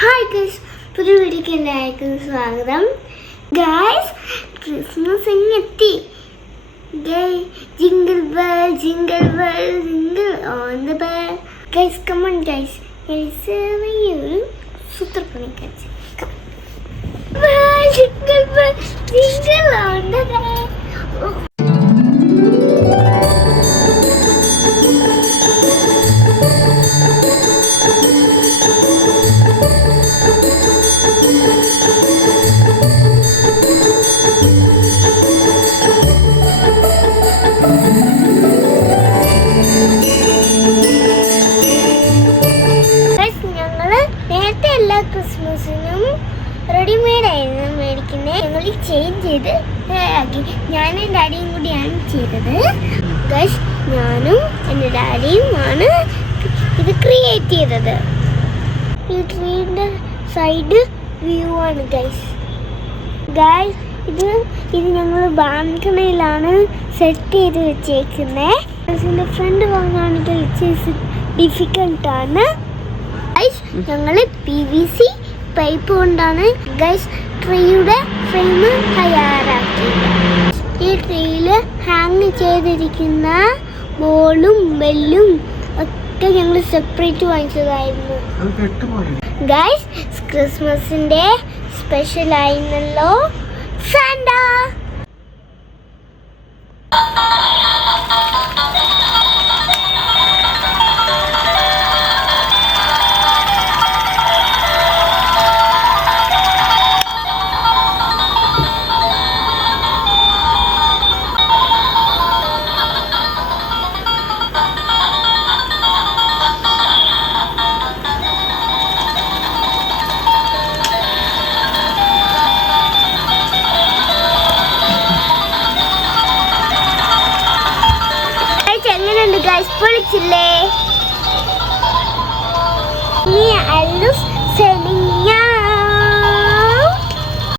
Hi guys, പുതിയ വീഡിയോക്ക് എല്ലാവർക്കും സ്വാഗതം. ഗൈസ്, ക്രിസ്മസ് എത്തി. Jingle bell jingle bell jingle on the bell. Guys come on guys, ഒരു സൂത്രപ്പണി കഴിച്ച് jingle bell jingle on the bell. നേരത്തെ എല്ലാ ക്രിസ്മസിനും റെഡിമെയ്ഡ് ആയിരുന്നു മേടിക്കുന്നത്. ഞങ്ങൾ ചേഞ്ച് ചെയ്ത് ആക്കി. ഞാനും ഡാഡിയും കൂടിയാണ് ചെയ്തത്. ഗൈസ്, ഞാനും എൻ്റെ ഡാഡിയും ആണ് ഇത് ക്രിയേറ്റ് ചെയ്തത്. ഈ ട്രീൻ്റെ സൈഡ് വ്യൂ ആണ് ഗൈസ്. ഇത് ഞങ്ങൾ ബാൽക്കണിയിലാണ് സെറ്റ് ചെയ്ത് വെച്ചേക്കുന്നത്. ഇതിൻ്റെ ഫ്രണ്ട് വാങ്ങാണെങ്കിൽ ഇച്ചിരി ഡിഫിക്കൽട്ടാണ്. ഞങ്ങൾ PVC പൈപ്പ് കൊണ്ടാണ് ഗൈസ് ട്രീയുടെ ഫ്രെയിം തയ്യാറാക്കിയത്. ഈ ട്രീയിൽ ഹാങ് ചെയ്തിരിക്കുന്ന ബോളും ബെല്ലും ഒക്കെ ഞങ്ങൾ സെപ്പറേറ്റ് വാങ്ങിച്ചതായിരുന്നു. ഗൈസ്, ക്രിസ്മസിന്റെ സ്പെഷ്യൽ ആയിരുന്നല്ലോ സാന്റാ. പൊളിച്ചില്ലേ? ഇനി